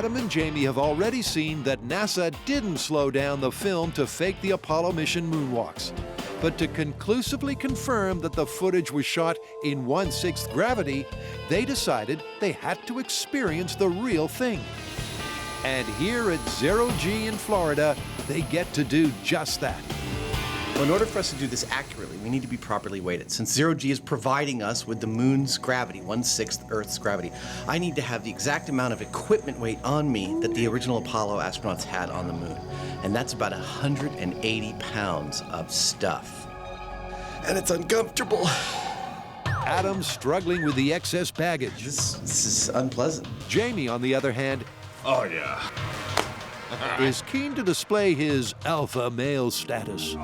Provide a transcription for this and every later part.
Adam and Jamie have already seen that NASA didn't slow down the film to fake the Apollo mission moonwalks. But to conclusively confirm that the footage was shot in 1/6 gravity, they decided they had to experience the real thing. And here at 0G in Florida, they get to do just that. Well, in order for us to do this accurately, we need to be properly weighted. Since 0G is providing us with the moon's gravity, 1/6 Earth's gravity, I need to have the exact amount of equipment weight on me that the original Apollo astronauts had on the moon. And that's about 180 pounds of stuff. And it's uncomfortable. Adam's struggling with the excess baggage. This is unpleasant. Jamie, on the other hand, oh yeah, is keen to display his alpha male status.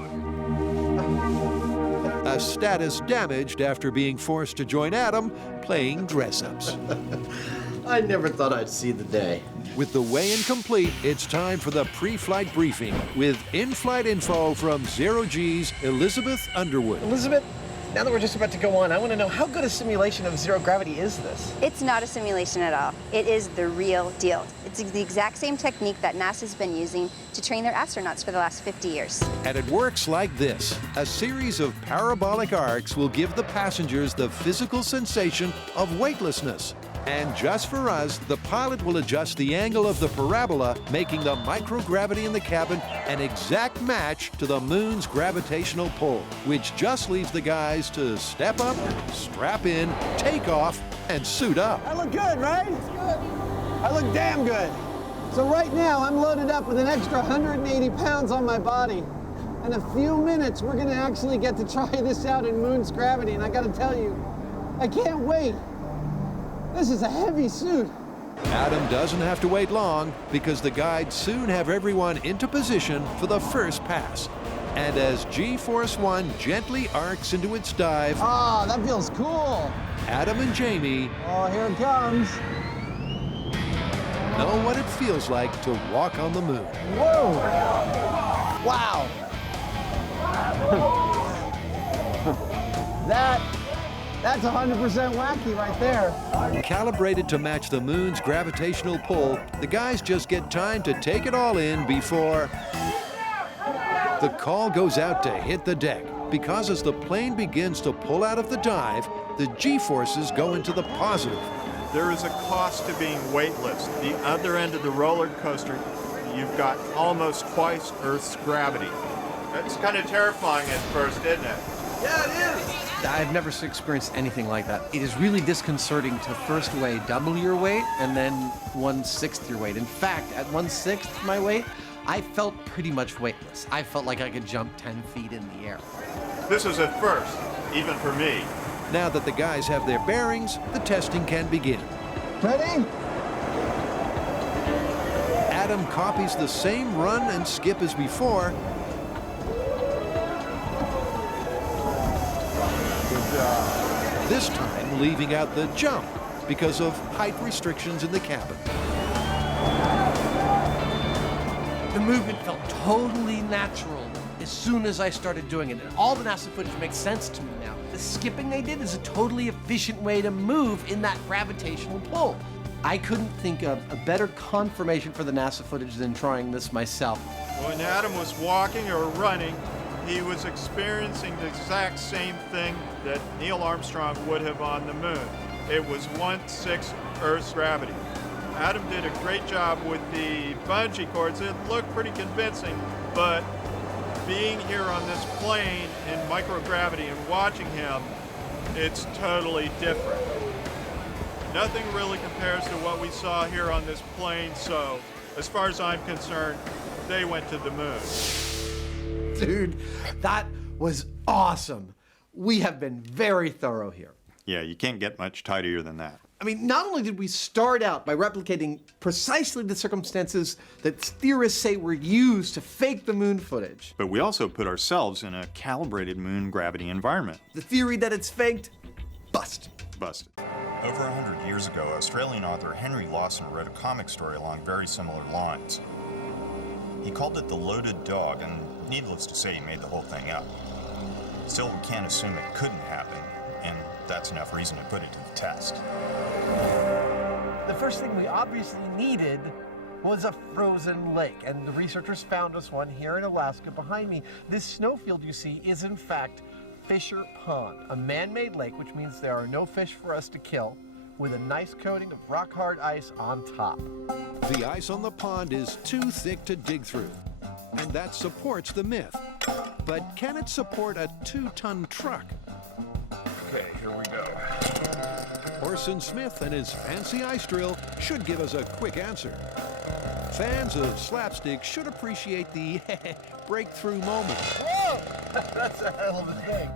A status damaged after being forced to join Adam playing dress-ups. I never thought I'd see the day. With the weigh-in complete, it's time for the pre-flight briefing with in-flight info from 0G's Elizabeth Underwood. Elizabeth, now that we're just about to go on, I want to know, how good a simulation of zero gravity is this? It's not a simulation at all. It is the real deal. It's the exact same technique that NASA's been using to train their astronauts for the last 50 years. And it works like this. A series of parabolic arcs will give the passengers the physical sensation of weightlessness. And just for us, the pilot will adjust the angle of the parabola, making the microgravity in the cabin an exact match to the moon's gravitational pull, which just leaves the guys to step up, strap in, take off, and suit up. I look good, right? Good. I look damn good. So right now, I'm loaded up with an extra 180 pounds on my body. In a few minutes, we're gonna actually get to try this out in moon's gravity, and I gotta tell you, I can't wait. This is a heavy suit. Adam doesn't have to wait long because the guides soon have everyone into position for the first pass. And as G-Force 1 gently arcs into its dive, Ah, that feels cool. Adam and Jamie Oh, here it comes. know what it feels like to walk on the moon. Whoa. Wow. That's 100% wacky right there. Calibrated to match the moon's gravitational pull, the guys just get time to take it all in before the call goes out to hit the deck. Because as the plane begins to pull out of the dive, the G-forces go into the positive. There is a cost to being weightless. The other end of the roller coaster, you've got almost twice Earth's gravity. It's kind of terrifying at first, isn't it? Yeah, it is. I've never experienced anything like that. It is really disconcerting to first weigh double your weight and then 1/6 your weight. In fact, at 1/6 my weight, I felt pretty much weightless. I felt like I could jump 10 feet in the air. This is a first, even for me. Now that the guys have their bearings, the testing can begin. Ready? Adam copies the same run and skip as before. This time leaving out the jump because of height restrictions in the cabin. The movement felt totally natural as soon as I started doing it. And all the NASA footage makes sense to me now. The skipping they did is a totally efficient way to move in that gravitational pull. I couldn't think of a better confirmation for the NASA footage than trying this myself. When Adam was walking or running, he was experiencing the exact same thing that Neil Armstrong would have on the moon. It was 1/6 Earth's gravity. Adam did a great job with the bungee cords. It looked pretty convincing, but being here on this plane in microgravity and watching him, it's totally different. Nothing really compares to what we saw here on this plane, so as far as I'm concerned, they went to the moon. Dude, that was awesome. We have been very thorough here. yeah, you can't get much tidier than that. I mean, not only did we start out by replicating precisely the circumstances that theorists say were used to fake the moon footage. But we also put ourselves in a calibrated moon gravity environment. The theory that it's faked, busted. Busted. Over 100 years ago, Australian author Henry Lawson wrote a comic story along very similar lines. He called it The Loaded Dog, and needless to say, he made the whole thing up. Still, we can't assume it couldn't happen, and that's enough reason to put it to the test. The first thing we obviously needed was a frozen lake, and the researchers found us one here in Alaska behind me. This snowfield you see is in fact Fisher Pond, a man-made lake, which means there are no fish for us to kill, with a nice coating of rock-hard ice on top. The ice on the pond is too thick to dig through, and that supports the myth. But can it support a 2-ton truck? Okay, here we go. Orson Smith and his fancy ice drill should give us a quick answer. Fans of slapstick should appreciate the breakthrough moment. Whoa! That's a hell of a thing.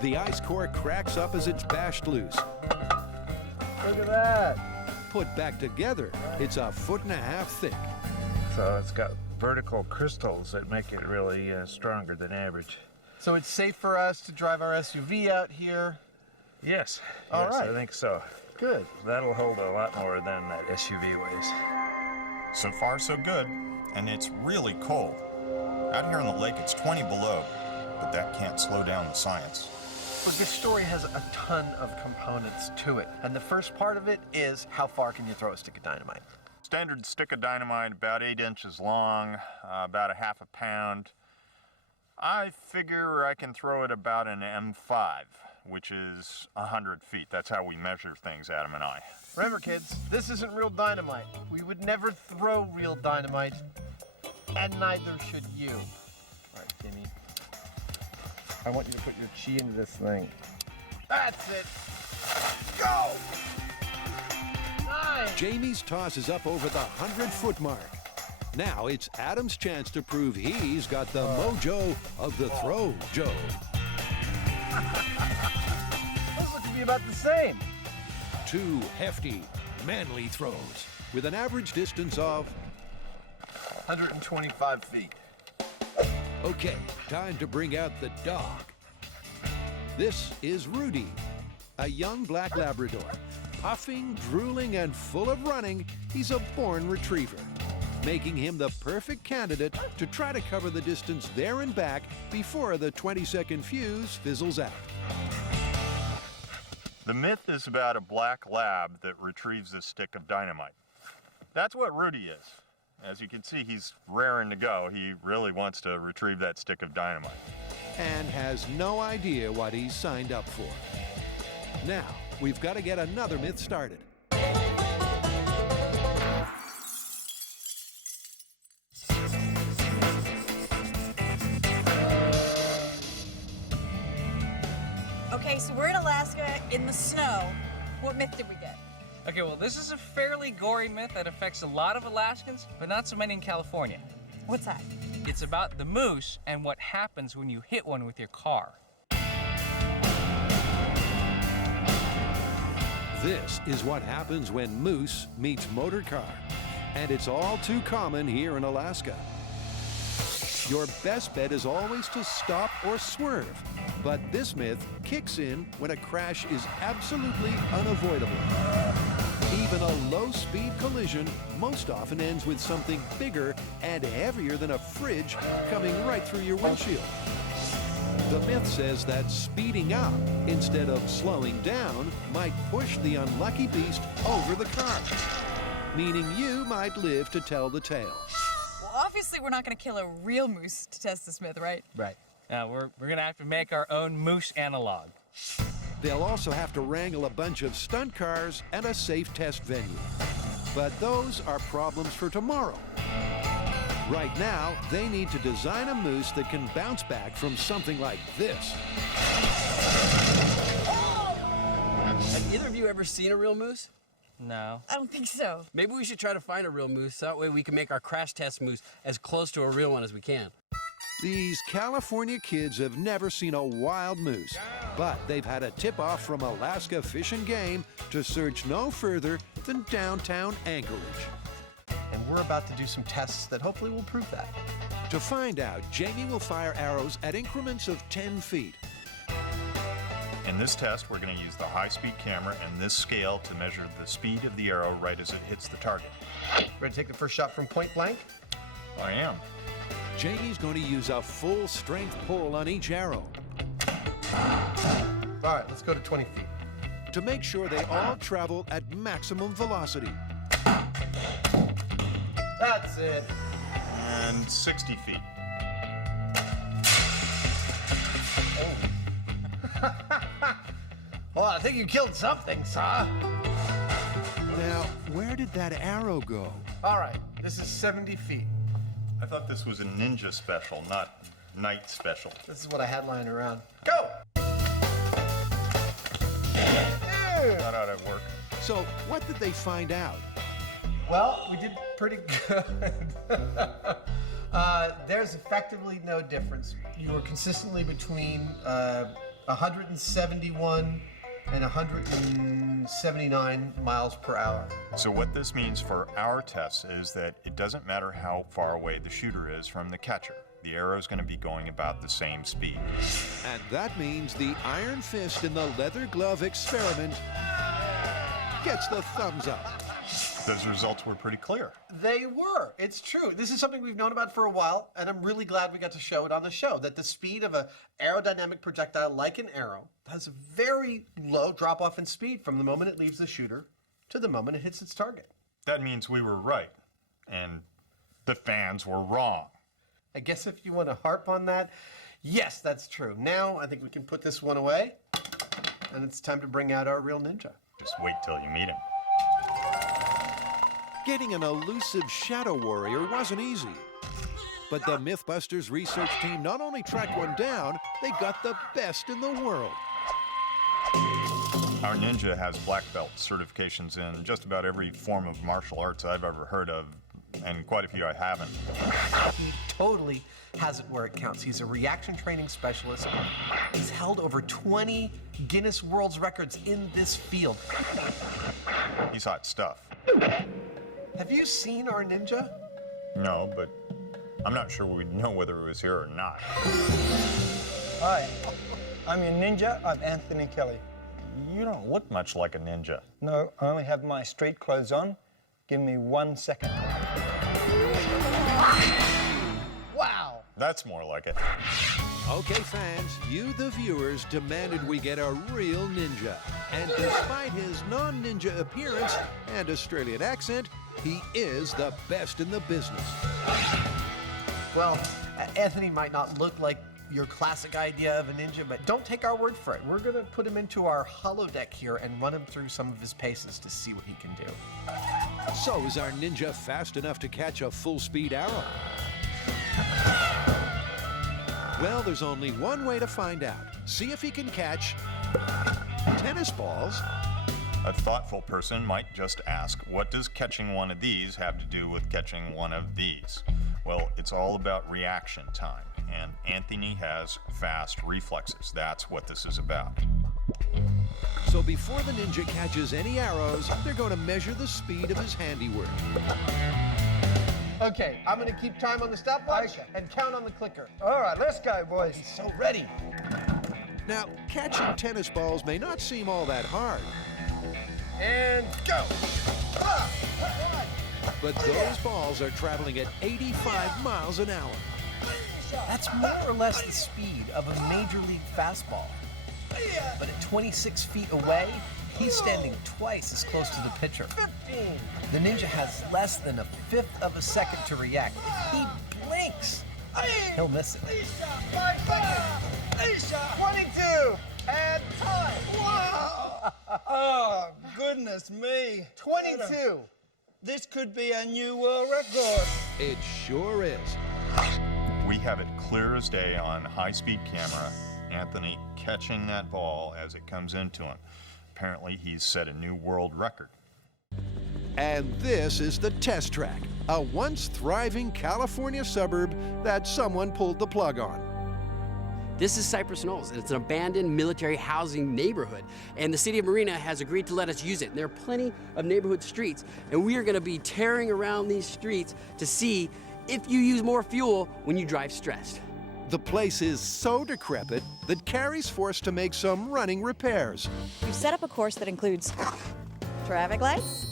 The ice core cracks up as it's bashed loose. Look at that. Put back together, it's 1.5 feet thick. So it's got vertical crystals that make it really stronger than average. So it's safe for us to drive our SUV out here? Yes, All yes, right. I think so. Good. That'll hold a lot more than that SUV weighs. So far, so good, and it's really cold. Out here in the lake, it's 20 below, but that can't slow down the science. Look, this story has a ton of components to it, and the first part of it is how far can you throw a stick of dynamite? Standard stick of dynamite, about 8 inches long, about 1/2 pound. I figure I can throw it about an M5, which is 100 feet. That's how we measure things, Adam and I. Remember, kids, this isn't real dynamite. We would never throw real dynamite, and neither should you. All right, Jimmy. I want you to put your chi into this thing. That's it. Go! Nice! Jamie's toss is up over the 100-foot mark. Now it's Adam's chance to prove he's got the mojo of the throw, Joe. Those look to be about the same. 2 hefty, manly throws with an average distance of... 125 feet. Okay, time to bring out the dog. This is Rudy, a young black Labrador. Puffing, drooling, and full of running, he's a born retriever, making him the perfect candidate to try to cover the distance there and back before the 20-second fuse fizzles out. The myth is about a black lab that retrieves a stick of dynamite. That's what Rudy is. As you can see, he's raring to go. He really wants to retrieve that stick of dynamite. And has no idea what he's signed up for. Now, we've got to get another myth started. Okay, so we're in Alaska in the snow. What myth did we get? Okay, well, this is a fairly gory myth that affects a lot of Alaskans, but not so many in California. What's that? It's about the moose and what happens when you hit one with your car. This is what happens when moose meets motor car, and it's all too common here in Alaska. Your best bet is always to stop or swerve, but this myth kicks in when a crash is absolutely unavoidable. Even a low-speed collision most often ends with something bigger and heavier than a fridge coming right through your windshield. The myth says that speeding up instead of slowing down might push the unlucky beast over the car, meaning you might live to tell the tale. Well, obviously we're not going to kill a real moose to test this myth, right? Right. Now, we're going to have to make our own moose analog. They'll also have to wrangle a bunch of stunt cars and a safe test venue. But those are problems for tomorrow. Right now, they need to design a moose that can bounce back from something like this. Have either of you ever seen a real moose? No. I don't think so. Maybe we should try to find a real moose, so that way we can make our crash test moose as close to a real one as we can. These California kids have never seen a wild moose, but they've had a tip-off from Alaska Fish and Game to search no further than downtown Anchorage. And we're about to do some tests that hopefully will prove that. To find out, Jamie will fire arrows at increments of 10 feet. In this test, we're going to use the high-speed camera and this scale to measure the speed of the arrow right as it hits the target. Ready to take the first shot from point blank? I am. Jamie's going to use a full-strength pull on each arrow. All right, let's go to 20 feet. to make sure they all travel at maximum velocity. That's it. And 60 feet. Well, I think you killed something, sir. Now, where did that arrow go? All right, this is 70 feet. I thought this was a ninja special, not night special. This is what I had lying around. Go! That ought to work. So, what did they find out? Well, we did pretty good. There's effectively no difference. You were consistently between 171 and 179 miles per hour. So what this means for our tests is that it doesn't matter how far away the shooter is from the catcher. The arrow is going to be going about the same speed. And that means the iron fist in the leather glove experiment gets the thumbs up. Those results were pretty clear. They were. It's true. This is something we've known about for a while, and I'm really glad we got to show it on the show, that the speed of an aerodynamic projectile like an arrow has a very low drop-off in speed from the moment it leaves the shooter to the moment it hits its target. That means we were right, and the fans were wrong. I guess if you want to harp on that, yes, that's true. Now I think we can put this one away, and it's time to bring out our real ninja. Just wait till you meet him. Getting an elusive shadow warrior wasn't easy. But the MythBusters research team not only tracked one down, they got the best in the world. Our ninja has black belt certifications in just about every form of martial arts I've ever heard of, and quite a few I haven't. He totally has it where it counts. He's a reaction training specialist. He's held over 20 Guinness World Records in this field. He's hot stuff. Have you seen our ninja? No, but I'm not sure we'd know whether it was here or not. Hi, I'm your ninja. I'm Anthony Kelly. You don't look much like a ninja. No, I only have my street clothes on. Give me 1 second. Wow! That's more like it. Okay, fans, you, the viewers, demanded we get a real ninja. And despite his non-ninja appearance and Australian accent, he is the best in the business. Well, Anthony might not look like your classic idea of a ninja, but don't take our word for it. We're going to put him into our holodeck here and run him through some of his paces to see what he can do. So is our ninja fast enough to catch a full-speed arrow? Well, there's only one way to find out. See if he can catch tennis balls. A thoughtful person might just ask, what does catching one of these have to do with catching one of these? Well, it's all about reaction time, and Anthony has fast reflexes. That's what this is about. So before the ninja catches any arrows, they're going to measure the speed of his handiwork. Okay, I'm going to keep time on the stopwatch and count on the clicker. All right, let's go, boys. He's so ready. Now, catching tennis balls may not seem all that hard. And go! But those balls are traveling at 85 miles an hour. That's more or less the speed of a major league fastball. But at 26 feet away, he's standing twice as close to the pitcher. The ninja has less than a fifth of a second to react. If he blinks, he'll miss it. 22 and time. Wow! Oh, goodness me. 22. This could be a new world record. It sure is. We have it clear as day on high-speed camera, Anthony catching that ball as it comes into him. Apparently, he's set a new world record. And this is the test track, a once thriving California suburb that someone pulled the plug on. This is Cypress Knolls, and it's an abandoned military housing neighborhood. And the city of Marina has agreed to let us use it. And there are plenty of neighborhood streets, and we are going to be tearing around these streets to see if you use more fuel when you drive stressed. The place is so decrepit that Carrie's forced to make some running repairs. We've set up a course that includes traffic lights,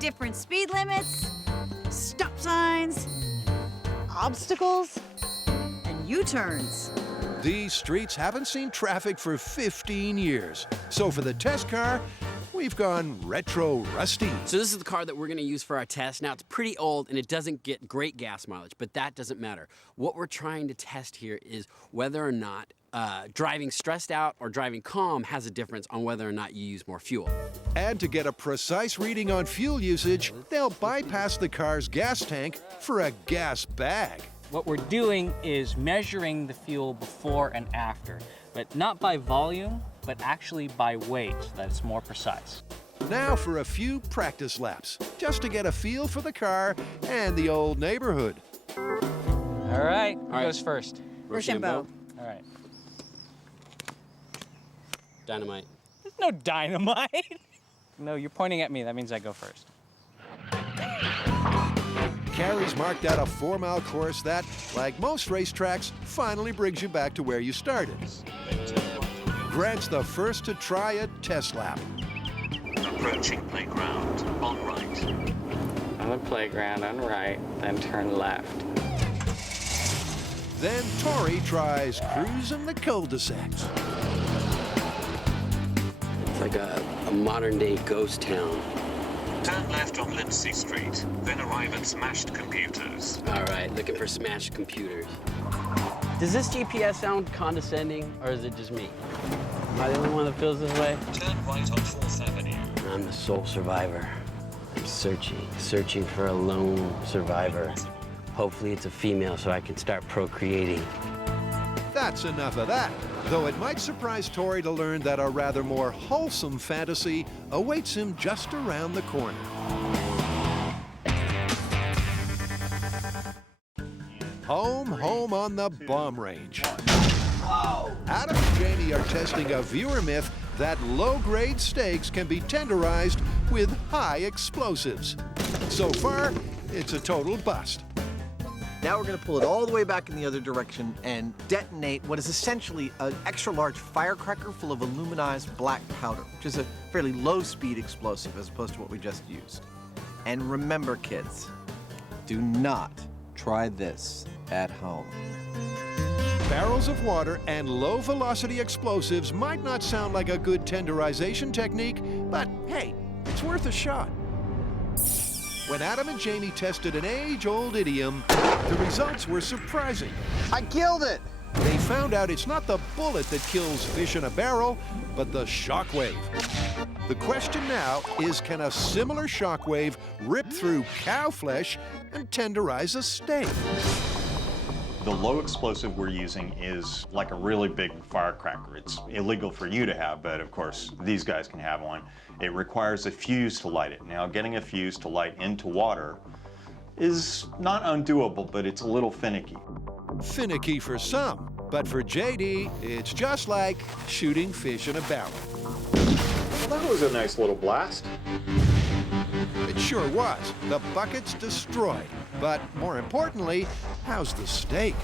different speed limits, stop signs, obstacles, and U-turns. These streets haven't seen traffic for 15 years. So for the test car, we've gone retro rusty. So this is the car that we're gonna use for our test. Now, it's pretty old and it doesn't get great gas mileage, but that doesn't matter. What we're trying to test here is whether or not driving stressed out or driving calm has a difference on whether or not you use more fuel. And to get a precise reading on fuel usage, they'll bypass the car's gas tank for a gas bag. What we're doing is measuring the fuel before and after, but not by volume, but actually by weight, so that it's more precise. Now for a few practice laps, just to get a feel for the car and the old neighborhood. All right, who goes first? Rochambeau. All right. Dynamite. There's no dynamite. No, you're pointing at me. That means I go first. Carrie's marked out a 4-mile course that, like most racetracks, finally brings you back to where you started. Grant's the first to try a test lap. Approaching playground, on right. On the playground, on right, then turn left. Then Tori tries cruising the cul-de-sacs. It's like a modern-day ghost town. Turn left on Lindsay Street, then arrive at Smashed Computers. All right, looking for smashed computers. Does this GPS sound condescending, or is it just me? Am I the only one that feels this way? Turn right on 4th Avenue. I'm the sole survivor. I'm searching for a lone survivor. Hopefully it's a female so I can start procreating. That's enough of that. Though it might surprise Tori to learn that a rather more wholesome fantasy awaits him just around the corner. Home on the bomb range. Adam and Jamie are testing a viewer myth that low-grade steaks can be tenderized with high explosives. So far, it's a total bust. Now we're going to pull it all the way back in the other direction and detonate what is essentially an extra-large firecracker full of aluminized black powder, which is a fairly low-speed explosive as opposed to what we just used. And remember, kids, do not try this at home. Barrels of water and low-velocity explosives might not sound like a good tenderization technique, but hey, it's worth a shot. When Adam and Jamie tested an age-old idiom, the results were surprising. I killed it! They found out it's not the bullet that kills fish in a barrel, but the shockwave. The question now is, can a similar shockwave rip through cow flesh and tenderize a steak? The low explosive we're using is like a really big firecracker. It's illegal for you to have, but of course these guys can have one. It requires a fuse to light it. Now, getting a fuse to light into water is not undoable, but it's a little finicky. Finicky for some, but for JD, it's just like shooting fish in a barrel. Well, that was a nice little blast. It sure was. The bucket's destroyed. But more importantly, how's the steak?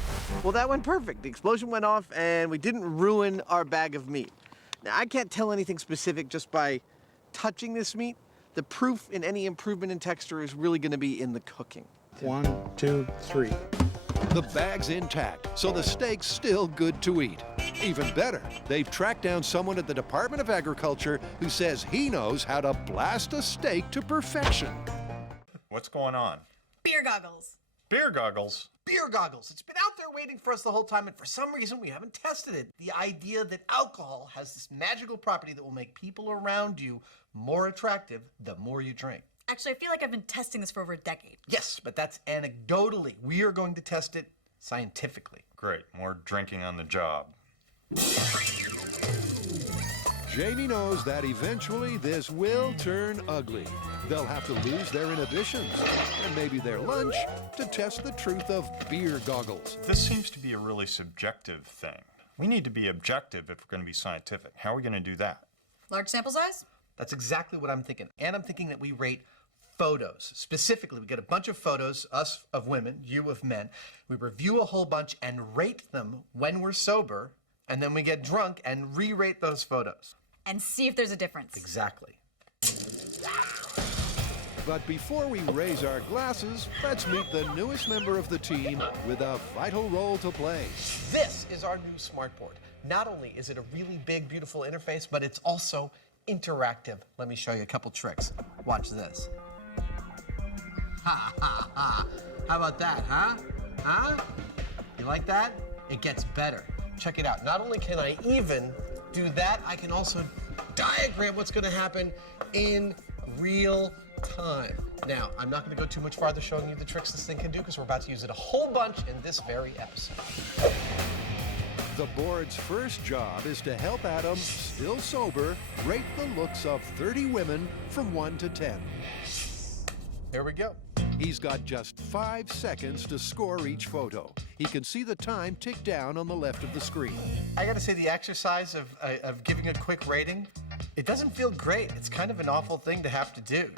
Well, that went perfect. The explosion went off and we didn't ruin our bag of meat. Now, I can't tell anything specific just by touching this meat. The proof in any improvement in texture is really going to be in the cooking. 1, 2, 3. The bag's intact, so the steak's still good to eat. Even better, they've tracked down someone at the Department of Agriculture who says he knows how to blast a steak to perfection. What's going on? Beer goggles. Beer goggles? Beer goggles. It's been out there waiting for us the whole time, and for some reason we haven't tested it. The idea that alcohol has this magical property that will make people around you more attractive the more you drink. Actually, I feel like I've been testing this for over a decade. Yes, but that's anecdotally. We are going to test it scientifically. Great, more drinking on the job. Jamie knows that eventually this will turn ugly. They'll have to lose their inhibitions and maybe their lunch to test the truth of beer goggles. This seems to be a really subjective thing. We need to be objective if we're going to be scientific. How are we going to do that? Large sample size? That's exactly what I'm thinking. And I'm thinking that we rate photos. Specifically, we get a bunch of photos, us of women, you of men. We review a whole bunch and rate them when we're sober, and then we get drunk and re-rate those photos. And see if there's a difference. Exactly. But before we raise our glasses, let's meet the newest member of the team with a vital role to play. This is our new smartboard. Not only is it a really big, beautiful interface, but it's also interactive. Let me show you a couple tricks. Watch this. Ha, ha, ha. How about that, huh? Huh? You like that? It gets better. Check it out. Not only can I even do that, I can also diagram what's going to happen in real time. Now, I'm not going to go too much farther showing you the tricks this thing can do because we're about to use it a whole bunch in this very episode. The board's first job is to help Adam, still sober, rate the looks of 30 women from 1 to 10. Here we go. He's got just 5 seconds to score each photo. He can see the time tick down on the left of the screen. I got to say, the exercise of giving a quick rating, it doesn't feel great. It's kind of an awful thing to have to do.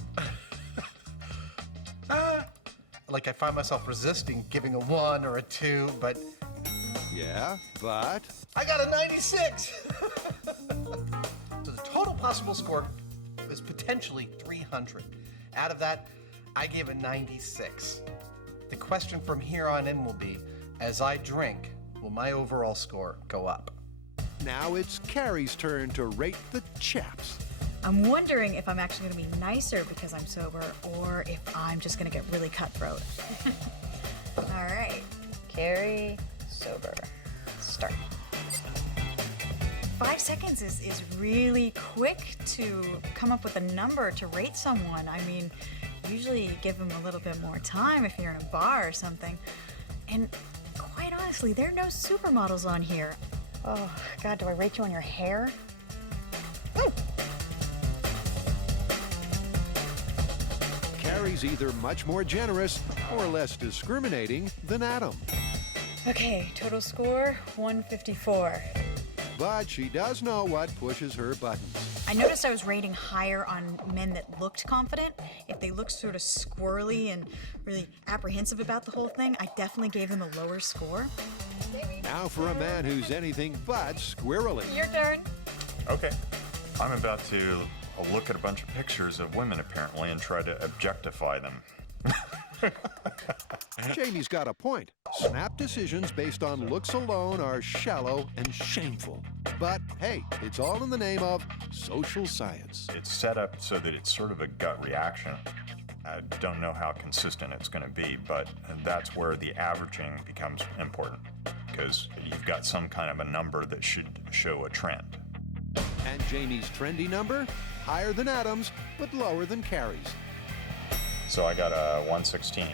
Like I find myself resisting giving a 1 or a 2, but... Yeah, but... I got a 96! So the total possible score is potentially 300. Out of that, I gave a 96. The question from here on in will be, as I drink, will my overall score go up? Now it's Carrie's turn to rate the chaps. I'm wondering if I'm actually going to be nicer because I'm sober or if I'm just going to get really cutthroat. All right. Carrie, sober. Start. 5 seconds is really quick to come up with a number to rate someone. I mean, usually you give them a little bit more time if you're in a bar or something. And quite honestly, there are no supermodels on here. Oh, God, do I rate you on your hair? Ooh. Carrie's either much more generous or less discriminating than Adam. Okay, total score, 154. But she does know what pushes her buttons. I noticed I was rating higher on men that looked confident. If they looked sort of squirrely and really apprehensive about the whole thing, I definitely gave them a lower score. Now for a man who's anything but squirrely. Your turn. Okay. I'm about to look at a bunch of pictures of women, apparently, and try to objectify them. Jamie's got a point. Snap decisions based on looks alone are shallow and shameful. But hey, it's all in the name of social science. It's set up so that it's sort of a gut reaction. I don't know how consistent it's going to be, but that's where the averaging becomes important, because you've got some kind of a number that should show a trend. And Jamie's trendy number? Higher than Adam's, but lower than Carrie's. So I got a 116.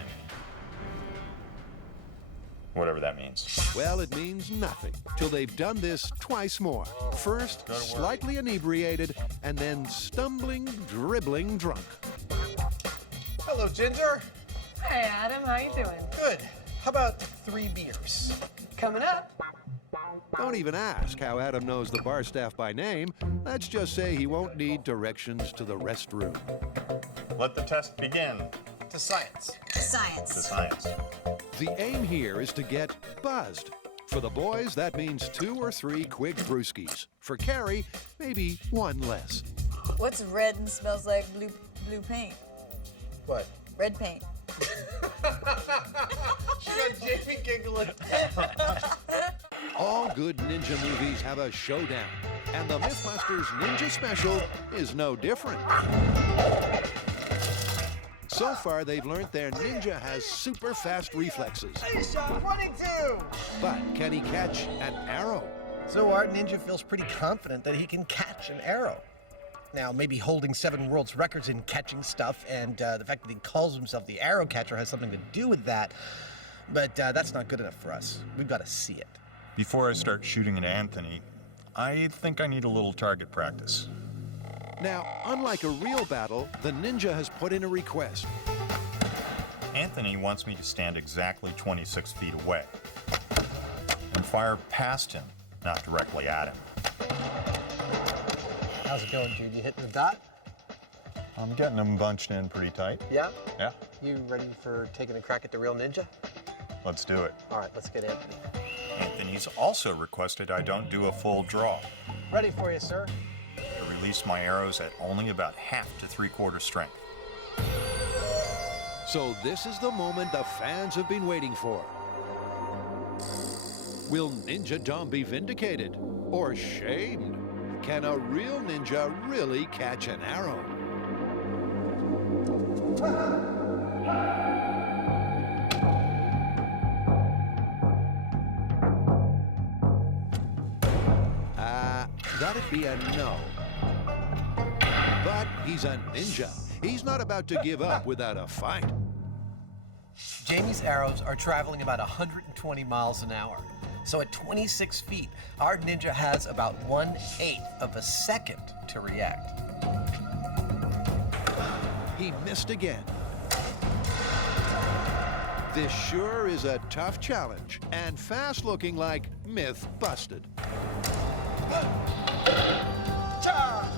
Whatever that means. Well, it means nothing till they've done this twice more. First, slightly inebriated, and then stumbling, dribbling drunk. Hello, Ginger. Hey, Adam, how you doing? Good. How about 3 beers? Coming up. Don't even ask how Adam knows the bar staff by name. Let's just say he won't need directions to the restroom. Let the test begin. To science. Science. To science. The aim here is to get buzzed. For the boys, that means 2 or 3 quick brewskis. For Carrie, maybe 1 less. What's red and smells like blue paint? What? Red paint. She got Jamie giggling. All good ninja movies have a showdown, and the MythBusters Ninja Special is no different. So far, they've learned their ninja has super fast reflexes. Hey, shot 22! But can he catch an arrow? So our ninja feels pretty confident that he can catch an arrow. Now, maybe holding 7 world's records in catching stuff and the fact that he calls himself the arrow catcher has something to do with that, but that's not good enough for us. We've got to see it. Before I start shooting at Anthony, I think I need a little target practice. Now, unlike a real battle, the ninja has put in a request. Anthony wants me to stand exactly 26 feet away and fire past him, not directly at him. How's it going, Jude? You hitting the dot? I'm getting them bunched in pretty tight. Yeah? Yeah. You ready for taking a crack at the real ninja? Let's do it. All right, let's get Anthony. Anthony's also requested I don't do a full draw. Ready for you, sir. I release my arrows at only about half to 3/4 strength. So this is the moment the fans have been waiting for. Will Ninja Dom be vindicated or shamed? Can a real ninja really catch an arrow? That'd be a no. But he's a ninja. He's not about to give up without a fight. Jamie's arrows are traveling about 120 miles an hour. So at 26 feet, our ninja has about 1/8 of a second to react. He missed again. This sure is a tough challenge, and fast looking like myth busted.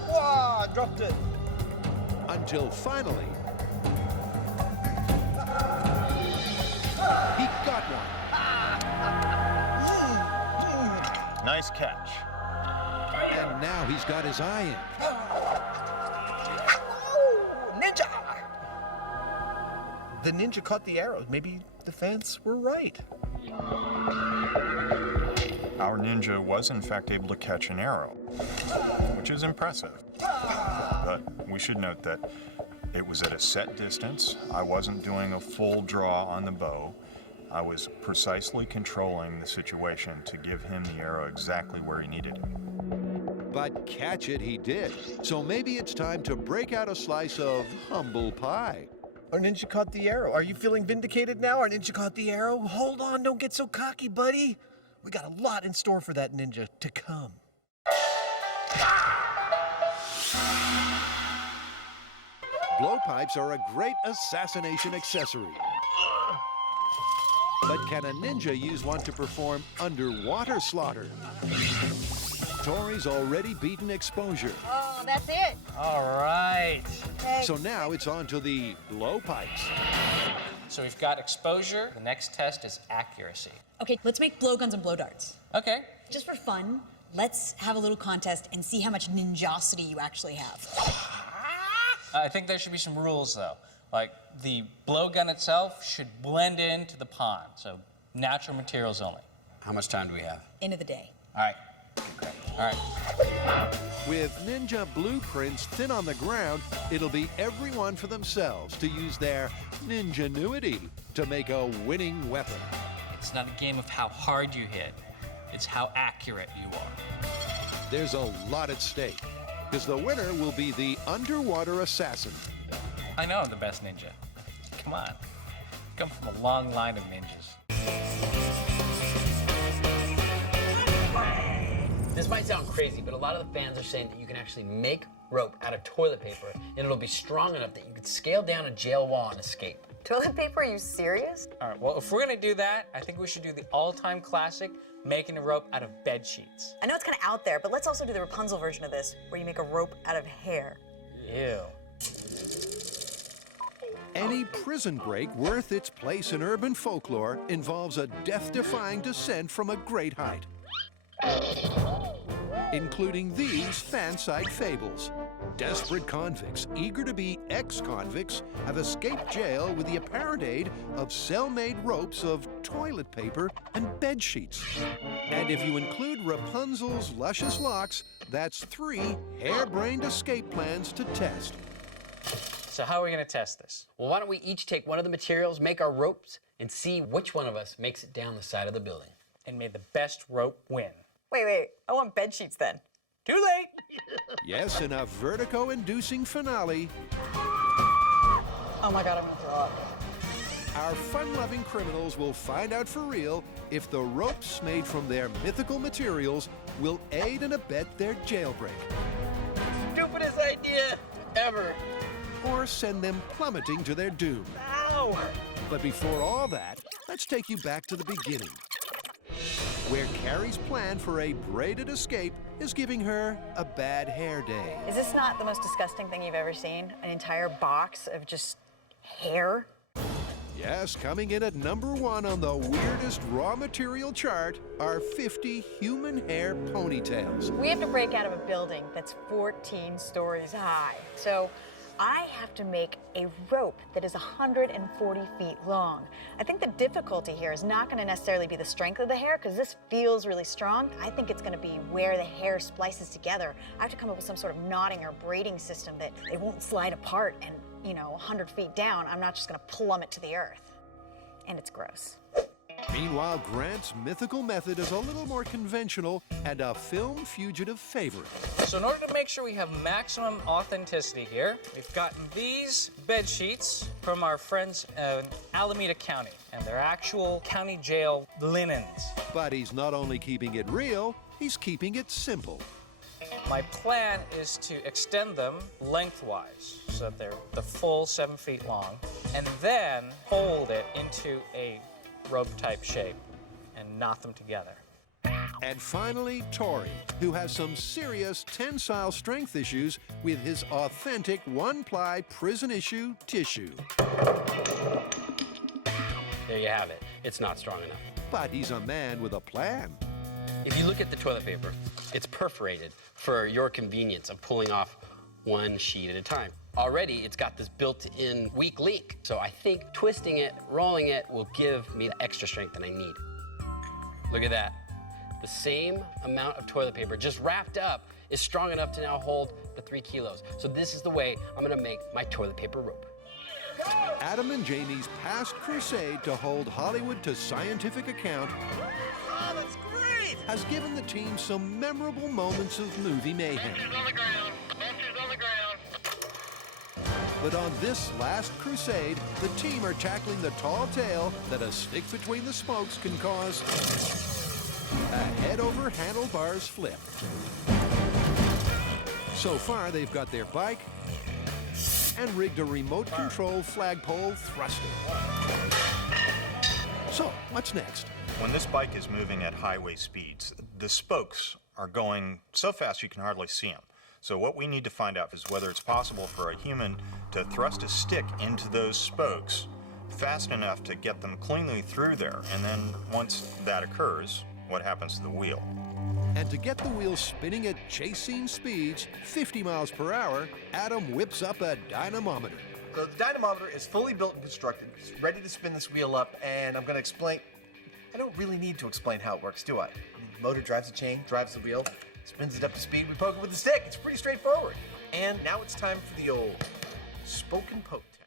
Whoa, dropped it. Until finally, he got one. Nice catch. And now he's got his eye in. Ninja! The ninja caught the arrow. Maybe the fans were right. Our ninja was in fact able to catch an arrow, which is impressive. But we should note that it was at a set distance. I wasn't doing a full draw on the bow. I was precisely controlling the situation to give him the arrow exactly where he needed it. But catch it he did. So maybe it's time to break out a slice of humble pie. Our ninja caught the arrow. Are you feeling vindicated now? Our ninja caught the arrow. Hold on, don't get so cocky, buddy. We got a lot in store for that ninja to come. Blowpipes are a great assassination accessory. But can a ninja use one to perform underwater slaughter? Tori's already beaten exposure. Oh, that's it. All right. So now it's on to the blowpipes. So we've got exposure. The next test is accuracy. Okay, let's make blowguns and blow darts. Okay. Just for fun, let's have a little contest and see how much ninjosity you actually have. I think there should be some rules, though. Like, the blowgun itself should blend into the pond, so natural materials only. How much time do we have? End of the day. All right. Okay. All right. With ninja blueprints thin on the ground, it'll be everyone for themselves to use their ninjanuity to make a winning weapon. It's not a game of how hard you hit. It's how accurate you are. There's a lot at stake, because the winner will be the underwater assassin. I know I'm the best ninja. Come on. I come from a long line of ninjas. This might sound crazy, but a lot of the fans are saying that you can actually make rope out of toilet paper, and it'll be strong enough that you could scale down a jail wall and escape. Toilet paper? Are you serious? All right, well, if we're gonna do that, I think we should do the all-time classic, making a rope out of bed sheets. I know it's kind of out there, but let's also do the Rapunzel version of this, where you make a rope out of hair. Ew. Any prison break worth its place in urban folklore involves a death-defying descent from a great height, including these fan-site fables. Desperate convicts, eager to be ex-convicts, have escaped jail with the apparent aid of cell-made ropes of toilet paper and bed sheets. And if you include Rapunzel's luscious locks, that's 3 harebrained escape plans to test. So how are we gonna test this? Well, why don't we each take one of the materials, make our ropes, and see which one of us makes it down the side of the building. And may the best rope win. Wait. I want bed sheets then. Too late! Yes, in a vertigo-inducing finale, Oh my God, I'm gonna throw up. our fun-loving criminals will find out for real if the ropes made from their mythical materials will aid and abet their jailbreak, Stupidest idea ever. or send them plummeting to their doom. Ow! But before all that, let's take you back to the beginning, where Carrie's plan for a braided escape is giving her a bad hair day. Is this not the most disgusting thing you've ever seen? An entire box of just hair? Yes, coming in at #1 on the weirdest raw material chart are 50 human hair ponytails. We have to break out of a building that's 14 stories high. So I have to make a rope that is 140 feet long. I think the difficulty here is not going to necessarily be the strength of the hair, because this feels really strong. I think it's going to be where the hair splices together. I have to come up with some sort of knotting or braiding system that it won't slide apart and, 100 feet down, I'm not just going to plummet to the earth. And it's gross. Meanwhile, Grant's mythical method is a little more conventional and a film fugitive favorite. So in order to make sure we have maximum authenticity here, we've gotten these bed sheets from our friends in Alameda County, and they're actual county jail linens. But he's not only keeping it real, he's keeping it simple. My plan is to extend them lengthwise so that they're the full 7 feet long, and then fold it into a rope-type shape and knot them together. And finally, Tori, who has some serious tensile strength issues with his authentic one-ply prison-issue tissue. There you have it. It's not strong enough. But he's a man with a plan. If you look at the toilet paper, it's perforated for your convenience of pulling off one sheet at a time. Already, it's got this built-in weak link. So I think twisting it, rolling it, will give me the extra strength that I need. Look at that. The same amount of toilet paper, just wrapped up, is strong enough to now hold the 3 kilos. So this is the way I'm gonna make my toilet paper rope. Adam and Jamie's past crusade to hold Hollywood to scientific account has given the team some memorable moments of movie mayhem. But on this last crusade, the team are tackling the tall tale that a stick between the spokes can cause a head-over handlebars flip. So far, they've got their bike and rigged a remote control flagpole thruster. So, what's next? When this bike is moving at highway speeds, the spokes are going so fast you can hardly see them. So what we need to find out is whether it's possible for a human to thrust a stick into those spokes fast enough to get them cleanly through there. And then once that occurs, what happens to the wheel? And to get the wheel spinning at chase scene speeds, 50 miles per hour, Adam whips up a dynamometer. So the dynamometer is fully built and constructed. It's ready to spin this wheel up, and I'm going to explain. I don't really need to explain how it works, do I? The motor drives the chain, drives the wheel, spins it up to speed, we poke it with the stick. It's pretty straightforward. And now it's time for the old spoke and poked.